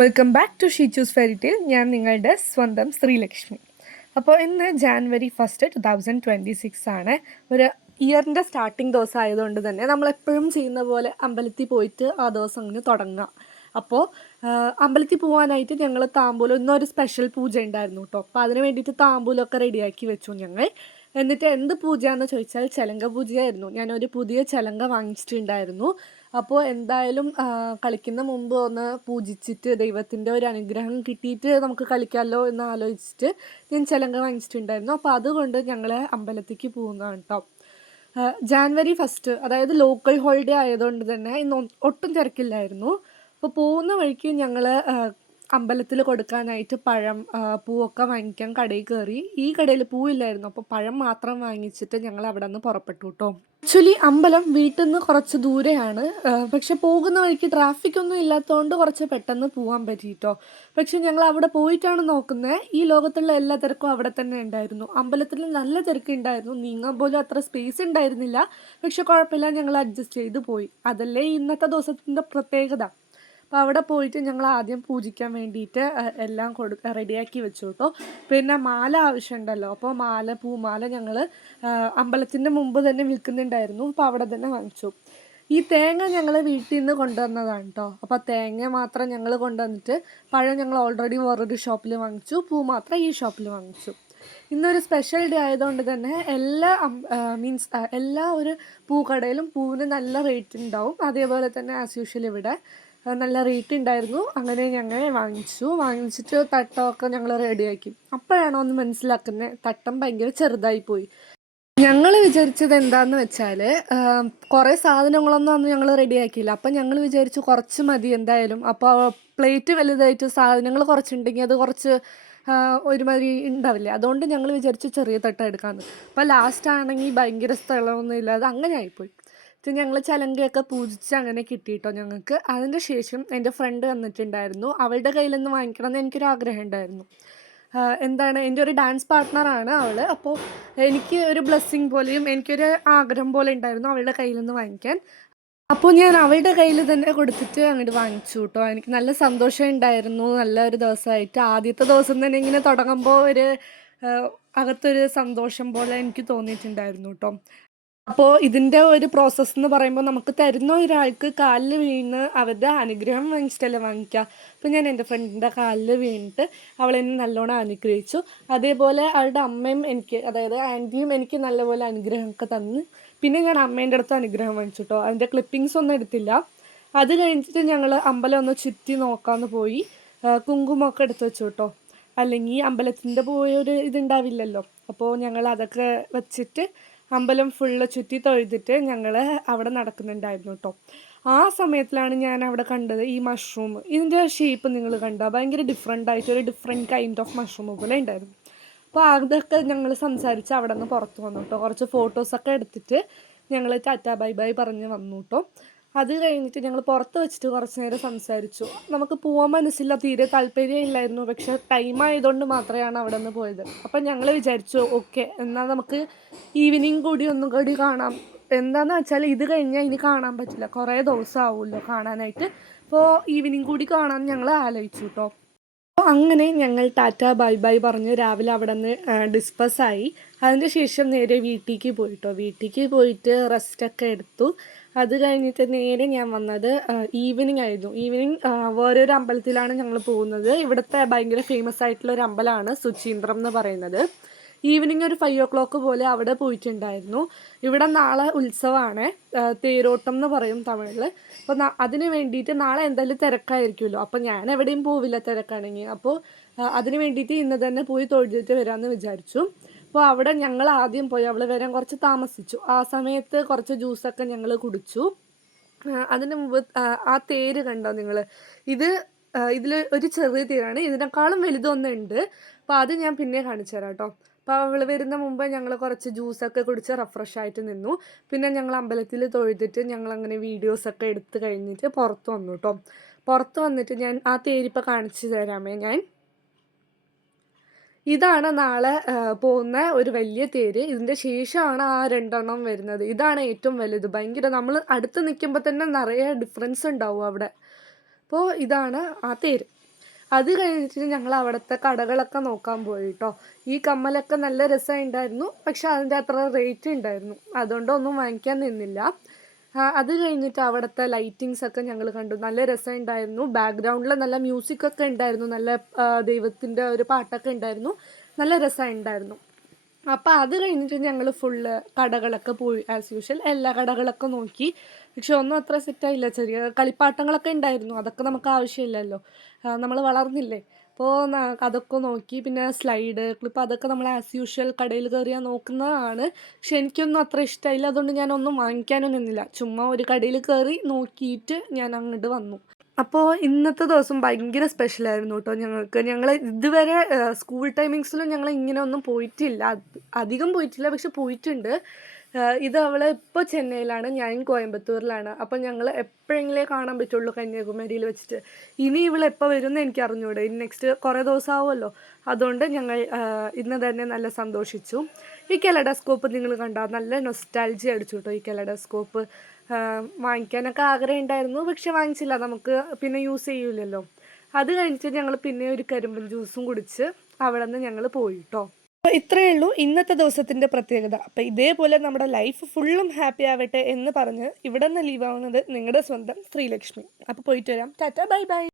Welcome back to ഷീച്ചൂസ് ഫെറിറ്റെയിൽ. ഞാൻ നിങ്ങളുടെ സ്വന്തം ശ്രീലക്ഷ്മി. അപ്പോൾ ഇന്ന് ജാനുവരി 1, 2026 ആണ്. ഒരു ഇയറിൻ്റെ സ്റ്റാർട്ടിങ് ദിവസം ആയതുകൊണ്ട് തന്നെ നമ്മളെപ്പോഴും ചെയ്യുന്ന പോലെ അമ്പലത്തിൽ പോയിട്ട് ആ ദിവസം അങ്ങനെ തുടങ്ങുക. അപ്പോൾ അമ്പലത്തിൽ പോകാനായിട്ട് ഞങ്ങൾ താമ്പൂലം ഇന്നൊരു സ്പെഷ്യൽ പൂജ ഉണ്ടായിരുന്നു കേട്ടോ. അപ്പോൾ അതിന് വേണ്ടിയിട്ട് താമ്പൂലമൊക്കെ റെഡിയാക്കി വെച്ചു ഞങ്ങൾ. എന്നിട്ട് എന്ത് പൂജയാണെന്ന് ചോദിച്ചാൽ ചിലങ്ക പൂജയായിരുന്നു. ഞാനൊരു പുതിയ ചിലങ്ക വാങ്ങിച്ചിട്ടുണ്ടായിരുന്നു. അപ്പോൾ എന്തായാലും കളിക്കുന്ന മുമ്പ് ഒന്ന് പൂജിച്ചിട്ട് ദൈവത്തിൻ്റെ ഒരു അനുഗ്രഹം കിട്ടിയിട്ട് നമുക്ക് കളിക്കാമല്ലോ എന്ന് ആലോചിച്ചിട്ട് ഞാൻ ചിലങ്ക വാങ്ങിച്ചിട്ടുണ്ടായിരുന്നു. അപ്പോൾ അതുകൊണ്ട് ഞങ്ങൾ അമ്പലത്തേക്ക് പോകുന്നതാണ് കേട്ടോ. ജാനുവരി 1, അതായത് ലോക്കൽ ഹോളിഡേ ആയതുകൊണ്ട് തന്നെ ഇന്ന് ഒട്ടും തിരക്കില്ലായിരുന്നു. അപ്പോൾ പോകുന്ന വഴിക്ക് ഞങ്ങൾ അമ്പലത്തിൽ കൊടുക്കാനായിട്ട് പഴം, പൂവൊക്കെ വാങ്ങിക്കാൻ കടയിൽ കയറി. ഈ കടയിൽ പൂവില്ലായിരുന്നു, അപ്പോൾ പഴം മാത്രം വാങ്ങിച്ചിട്ട് ഞങ്ങൾ അവിടെ നിന്ന് പുറപ്പെട്ടു കേട്ടോ. ആക്ച്വലി അമ്പലം വീട്ടിൽ നിന്ന് കുറച്ച് ദൂരെയാണ്, പക്ഷെ പോകുന്ന വഴിക്ക് ട്രാഫിക്കൊന്നും ഇല്ലാത്തതുകൊണ്ട് കുറച്ച് പെട്ടെന്ന് പോകാൻ പറ്റിയിട്ടോ. പക്ഷെ ഞങ്ങൾ അവിടെ പോയിട്ടാണ് നോക്കുന്നത്, ഈ ലോകത്തുള്ള എല്ലാ തിരക്കും അവിടെ തന്നെ ഉണ്ടായിരുന്നു. അമ്പലത്തിൽ നല്ല തിരക്കുണ്ടായിരുന്നു, നീങ്ങാൻ പോലും അത്ര സ്പേസ് ഉണ്ടായിരുന്നില്ല. പക്ഷെ കുഴപ്പമില്ല, ഞങ്ങൾ അഡ്ജസ്റ്റ് ചെയ്ത് പോയി. അതല്ലേ ഇന്നത്തെ ദിവസത്തിൻ്റെ പ്രത്യേകത. അപ്പോൾ അവിടെ പോയിട്ട് ഞങ്ങൾ ആദ്യം പൂജിക്കാൻ വേണ്ടിയിട്ട് എല്ലാം റെഡിയാക്കി വെച്ചു കേട്ടോ. പിന്നെ മാല ആവശ്യമുണ്ടല്ലോ, അപ്പോൾ പൂമാല ഞങ്ങൾ അമ്പലത്തിൻ്റെ മുമ്പ് തന്നെ വിൽക്കുന്നുണ്ടായിരുന്നു, അപ്പോൾ അവിടെ തന്നെ വാങ്ങിച്ചു. ഈ തേങ്ങ ഞങ്ങൾ വീട്ടിൽ നിന്ന് കൊണ്ടുവന്നതാണ് കേട്ടോ. അപ്പോൾ തേങ്ങ മാത്രം ഞങ്ങൾ കൊണ്ടുവന്നിട്ട് പഴം ഞങ്ങൾ ഓൾറെഡി വേറൊരു ഷോപ്പിൽ വാങ്ങിച്ചു, പൂ മാത്രം ഈ ഷോപ്പിൽ വാങ്ങിച്ചു. ഇന്നൊരു സ്പെഷ്യൽ ഡേ ആയതുകൊണ്ട് തന്നെ എല്ലാ ഒരു പൂക്കടയിലും പൂവിന് നല്ല റേറ്റ് ഉണ്ടാവും. അതേപോലെ തന്നെ ആസ് യൂഷ്വൽ ഇവിടെ നല്ല റേറ്റ് ഉണ്ടായിരുന്നു. അങ്ങനെ ഞങ്ങൾ വാങ്ങിച്ചിട്ട് തട്ടമൊക്കെ ഞങ്ങൾ റെഡിയാക്കി. അപ്പോഴാണോ ഒന്ന് മനസ്സിലാക്കുന്നത്, തട്ടം ഭയങ്കര ചെറുതായിപ്പോയി. ഞങ്ങൾ വിചാരിച്ചത് എന്താണെന്ന് വെച്ചാൽ കുറേ സാധനങ്ങളൊന്നും അന്ന് ഞങ്ങൾ റെഡിയാക്കിയില്ല. അപ്പം ഞങ്ങൾ വിചാരിച്ചു കുറച്ച് മതി എന്തായാലും. അപ്പോൾ പ്ലേറ്റ് വലുതായിട്ട് സാധനങ്ങൾ കുറച്ചുണ്ടെങ്കിൽ അത് കുറച്ച് ഒരുമാതിരി ഉണ്ടാവില്ലേ, അതുകൊണ്ട് ഞങ്ങൾ വിചാരിച്ചു ചെറിയ തട്ടം എടുക്കാമെന്ന്. അപ്പോൾ ലാസ്റ്റ് ആണെങ്കിൽ ഭയങ്കര സ്ഥലമൊന്നും ഇല്ലാതെ അങ്ങനെ ആയിപ്പോയി. ഞങ്ങൾ ചലങ്കയൊക്കെ പൂജിച്ച് അങ്ങനെ കിട്ടിയിട്ടോ ഞങ്ങൾക്ക്. അതിൻ്റെ ശേഷം എൻ്റെ ഫ്രണ്ട് വന്നിട്ടുണ്ടായിരുന്നു. അവളുടെ കയ്യിൽ നിന്ന് വാങ്ങിക്കണം എന്ന് എനിക്കൊരാഗ്രഹം ഉണ്ടായിരുന്നു. എന്താണ്, എൻ്റെ ഒരു ഡാൻസ് പാർട്ട്ണറാണ് അവൾ. അപ്പോൾ എനിക്ക് ഒരു ബ്ലെസ്സിങ് പോലെയും എനിക്കൊരു ആഗ്രഹം പോലെ ഉണ്ടായിരുന്നു അവളുടെ കയ്യിൽ നിന്ന് വാങ്ങിക്കാൻ. അപ്പോൾ ഞാൻ അവളുടെ കയ്യിൽ തന്നെ കൊടുത്തിട്ട് അങ്ങോട്ട് വാങ്ങിച്ചു കേട്ടോ. എനിക്ക് നല്ല സന്തോഷം ഉണ്ടായിരുന്നു. നല്ലൊരു ദിവസമായിട്ട് ആദ്യത്തെ ദിവസം തന്നെ ഇങ്ങനെ തുടങ്ങുമ്പോൾ ഒരു അകത്തൊരു സന്തോഷം പോലെ എനിക്ക് തോന്നിയിട്ടുണ്ടായിരുന്നു കേട്ടോ. അപ്പോൾ ഇതിൻ്റെ ഒരു പ്രോസസ്സ് എന്ന് പറയുമ്പോൾ നമുക്ക് തരുന്ന ഒരാൾക്ക് കാലിൽ വീണ് അവരുടെ അനുഗ്രഹം വാങ്ങിച്ചിട്ടല്ലേ വാങ്ങിക്കുക. അപ്പോൾ ഞാൻ എൻ്റെ ഫ്രണ്ടിൻ്റെ കാലിൽ വീണിട്ട് അവളെന്നെ നല്ലോണം അനുഗ്രഹിച്ചു. അതേപോലെ അവളുടെ അമ്മയും എനിക്ക്, അതായത് ആൻറ്റിയും എനിക്ക് നല്ലപോലെ അനുഗ്രഹമൊക്കെ തന്ന്. പിന്നെ ഞാൻ അമ്മേൻ്റെ അടുത്ത് അനുഗ്രഹം വാങ്ങിച്ചു കേട്ടോ. അതിൻ്റെ ക്ലിപ്പിങ്സ് ഒന്നും എടുത്തില്ല. അത് കഴിഞ്ഞിട്ട് ഞങ്ങൾ അമ്പലം ഒന്ന് ചുറ്റി നോക്കാമെന്ന് പോയി. കുങ്കുമൊക്കെ എടുത്ത് വെച്ചു കേട്ടോ. അല്ലെങ്കിൽ അമ്പലത്തിൻ്റെ പോയൊരു ഇതുണ്ടാവില്ലല്ലോ. അപ്പോൾ ഞങ്ങൾ അതൊക്കെ വെച്ചിട്ട് അമ്പലം ഫുള്ള് ചുറ്റി തൊഴുതിട്ട് ഞങ്ങൾ അവിടെ നടക്കുന്നുണ്ടായിരുന്നു കേട്ടോ. ആ സമയത്തിലാണ് ഞാൻ അവിടെ കണ്ടത് ഈ മഷ്റൂം. ഇതിൻ്റെ ഷേപ്പ് നിങ്ങൾ കണ്ടോ, ഭയങ്കര ഡിഫറെൻ്റ് ആയിട്ട് ഒരു ഡിഫറെൻറ്റ് കൈൻഡ് ഓഫ് മഷ്റൂം പോലെ ഉണ്ടായിരുന്നു. അപ്പോൾ അതൊക്കെ ഞങ്ങൾ സംസാരിച്ച് അവിടെ നിന്ന് പുറത്ത് വന്നു കേട്ടോ. കുറച്ച് ഫോട്ടോസൊക്കെ എടുത്തിട്ട് ഞങ്ങൾ ടാറ്റാ ബൈ ബൈ പറഞ്ഞ് വന്നു കേട്ടോ. അത് കഴിഞ്ഞിട്ട് ഞങ്ങൾ പുറത്ത് വെച്ചിട്ട് കുറച്ച് നേരം സംസാരിച്ചു. നമുക്ക് പോകാൻ മനസ്സില്ല, തീരെ താല്പര്യം ഇല്ലായിരുന്നു. പക്ഷെ ടൈം ആയതുകൊണ്ട് മാത്രമാണ് അവിടെ നിന്ന് പോയത്. അപ്പം ഞങ്ങൾ വിചാരിച്ചു ഓക്കെ, എന്നാൽ നമുക്ക് ഈവനിങ് കൂടി ഒന്നും കൂടി കാണാം. എന്താണെന്ന് വെച്ചാൽ ഇത് കഴിഞ്ഞാൽ ഇനി കാണാൻ പറ്റില്ല, കുറേ ദിവസം ആവുമല്ലോ കാണാനായിട്ട്. അപ്പോൾ ഈവനിങ് കൂടി കാണാൻ ഞങ്ങൾ ആലോചിച്ചു കേട്ടോ. അപ്പോൾ അങ്ങനെ ഞങ്ങൾ ടാറ്റ ബൈ ബൈ പറഞ്ഞ് രാവിലെ അവിടെ നിന്ന് ഡിസ്പസായി. അതിന് ശേഷം നേരെ വീട്ടിലേക്ക് പോയിട്ടോ. വീട്ടിലേക്ക് പോയിട്ട് റെസ്റ്റൊക്കെ എടുത്തു. അത് കഴിഞ്ഞിട്ട് നേരെ ഞാൻ വന്നത് ഈവനിങ് ആയിരുന്നു. ഈവനിങ് വേറൊരു അമ്പലത്തിലാണ് ഞങ്ങൾ പോകുന്നത്. ഇവിടുത്തെ ഭയങ്കര ഫേമസ് ആയിട്ടുള്ള ഒരു അമ്പലമാണ് സുചീന്ദ്രം എന്ന് പറയുന്നത്. ഈവനിങ് ഒരു 5 o'clock പോലെ അവിടെ പോയിട്ടുണ്ടായിരുന്നു. ഇവിടെ നാളെ ഉത്സവമാണ്, തേരോട്ടം എന്ന് പറയും തമിഴിൽ. അപ്പോൾ അതിന് വേണ്ടിയിട്ട് നാളെ എന്തായാലും തിരക്കായിരിക്കുമല്ലോ. അപ്പോൾ ഞാൻ എവിടെയും പോവില്ല തിരക്കാണെങ്കിൽ. അപ്പോൾ അതിന് വേണ്ടിയിട്ട് ഇന്ന് തന്നെ പോയി തൊഴുതിട്ട് വരാമെന്ന് വിചാരിച്ചു. അപ്പോൾ അവിടെ ഞങ്ങൾ ആദ്യം പോയി, അവൾ വരാൻ കുറച്ച് താമസിച്ചു. ആ സമയത്ത് കുറച്ച് ജ്യൂസൊക്കെ ഞങ്ങൾ കുടിച്ചു. അതിന് മുമ്പ് ആ തേര് കണ്ടോ നിങ്ങൾ? ഇതിൽ ഒരു ചെറിയ തേരാണ്, ഇതിനേക്കാളും വലുതൊന്നുണ്ട്. അപ്പോൾ അത് ഞാൻ പിന്നെ കാണിച്ചു തരാം കേട്ടോ. അപ്പോൾ അവൾ വരുന്ന മുമ്പ് ഞങ്ങൾ കുറച്ച് ജ്യൂസൊക്കെ കുടിച്ച് റിഫ്രഷായിട്ട് നിന്നു. പിന്നെ ഞങ്ങൾ അമ്പലത്തിൽ തൊഴുതിട്ട് ഞങ്ങളങ്ങനെ വീഡിയോസൊക്കെ എടുത്ത് കഴിഞ്ഞിട്ട് പുറത്ത് വന്നു കേട്ടോ. പുറത്ത് വന്നിട്ട് ഞാൻ ആ തേരിപ്പോൾ കാണിച്ചു തരാമേ. ഇതാണ് നാളെ പോകുന്ന ഒരു വലിയ തേര്. ഇതിൻ്റെ ശേഷമാണ് ആ 2 വരുന്നത്. ഇതാണ് ഏറ്റവും വലുത്. ഭയങ്കര, നമ്മൾ അടുത്ത് നിൽക്കുമ്പോൾ തന്നെ നിറയെ ഡിഫറൻസ് ഉണ്ടാവും അവിടെ. അപ്പോൾ ഇതാണ് ആ തേര്. അത് കഴിഞ്ഞിട്ട് ഞങ്ങൾ അവിടുത്തെ കടകളൊക്കെ നോക്കാൻ പോയി കേട്ടോ. ഈ കമ്മലൊക്കെ നല്ല രസമുണ്ടായിരുന്നു, പക്ഷെ അതിൻ്റെ അത്ര റേറ്റ് ഉണ്ടായിരുന്നു, അതുകൊണ്ടൊന്നും വാങ്ങിക്കാൻ നിന്നില്ല. അത് കഴിഞ്ഞിട്ട് അവിടുത്തെ ലൈറ്റിങ്സ് ഒക്കെ ഞങ്ങൾ കണ്ടു, നല്ല രസമുണ്ടായിരുന്നു. ബാക്ക്ഗ്രൗണ്ടിൽ നല്ല മ്യൂസിക്കൊക്കെ ഉണ്ടായിരുന്നു, നല്ല ദൈവത്തിൻ്റെ ഒരു പാട്ടൊക്കെ ഉണ്ടായിരുന്നു, നല്ല രസമുണ്ടായിരുന്നു. അപ്പോൾ അത് കഴിഞ്ഞിട്ട് ഞങ്ങൾ ഫുള്ള് കടകളൊക്കെ പോയി. ആസ് യൂഷ്വൽ എല്ലാ കടകളൊക്കെ നോക്കി, പക്ഷെ ഒന്നും അത്ര സെറ്റായില്ല. ചെറിയ കളിപ്പാട്ടങ്ങളൊക്കെ ഉണ്ടായിരുന്നു, അതൊക്കെ നമുക്ക് ആവശ്യമില്ലല്ലോ, നമ്മൾ വളർന്നില്ലേ. അപ്പോൾ അതൊക്കെ നോക്കി. പിന്നെ സ്ലൈഡ് ക്ലിപ്പ് അതൊക്കെ നമ്മൾ ആസ് യൂഷ്വൽ കടയിൽ കയറിയാൽ നോക്കുന്നതാണ്, പക്ഷെ എനിക്കൊന്നും അത്ര ഇഷ്ടമായില്ല. അതുകൊണ്ട് ഞാനൊന്നും വാങ്ങിക്കാനും നിന്നില്ല, ചുമ്മാ ഒരു കടയിൽ കയറി നോക്കിയിട്ട് ഞാൻ അങ്ങോട്ട് വന്നു. അപ്പോൾ ഇന്നത്തെ ദിവസം ഭയങ്കര സ്പെഷ്യലായിരുന്നു കേട്ടോ ഞങ്ങൾക്ക്. ഞങ്ങൾ ഇതുവരെ സ്കൂൾ ടൈമിങ്സിലും ഞങ്ങൾ ഇങ്ങനെ ഒന്നും പോയിട്ടില്ല, അധികം പോയിട്ടില്ല, പക്ഷെ പോയിട്ടുണ്ട്. ഇത് അവൾ ഇപ്പോൾ ചെന്നൈയിലാണ്, ഞാൻ കോയമ്പത്തൂരിലാണ്. അപ്പോൾ ഞങ്ങൾ എപ്പോഴെങ്കിലേ കാണാൻ പറ്റുള്ളൂ കന്യാകുമാരിയിൽ വെച്ചിട്ട്. ഇനി ഇവൾ എപ്പോൾ വരുമെന്ന് എനിക്ക് അറിഞ്ഞൂടെ, ഇനി നെക്സ്റ്റ് കുറേ ദിവസം ആവുമല്ലോ. അതുകൊണ്ട് ഞങ്ങൾ ഇന്ന് തന്നെ നല്ല സന്തോഷിച്ചു. ഈ കെലഡോസ്കോപ്പ് നിങ്ങൾ കണ്ടാൽ നല്ല നൊസ്റ്റാൾജി അടിച്ചു കേട്ടോ. ഈ കെലഡോസ്കോപ്പ് വാങ്ങിക്കാനൊക്കെ ആഗ്രഹം ഉണ്ടായിരുന്നു, പക്ഷെ വാങ്ങിച്ചില്ല, നമുക്ക് പിന്നെ യൂസ് ചെയ്യൂലല്ലോ. അത് കഴിഞ്ഞിട്ട് ഞങ്ങൾ പിന്നെ ഒരു കരിമ്പൻ ജ്യൂസും കുടിച്ച് അവിടെ നിന്ന് ഞങ്ങൾ പോയി കേട്ടോ. അപ്പോൾ ഇത്രയേ ഉള്ളൂ ഇന്നത്തെ ദിവസത്തിൻ്റെ പ്രത്യേകത. അപ്പോൾ ഇതേപോലെ നമ്മുടെ ലൈഫ് ഫുള്ളും ഹാപ്പി ആവട്ടെ എന്ന് പറഞ്ഞ് ഇവിടെ നിന്ന് ലീവ് ആവുന്നത് നിങ്ങളുടെ സ്വന്തം ശ്രീലക്ഷ്മി. അപ്പോൾ പോയിട്ട് വരാം. Tata, bye bye.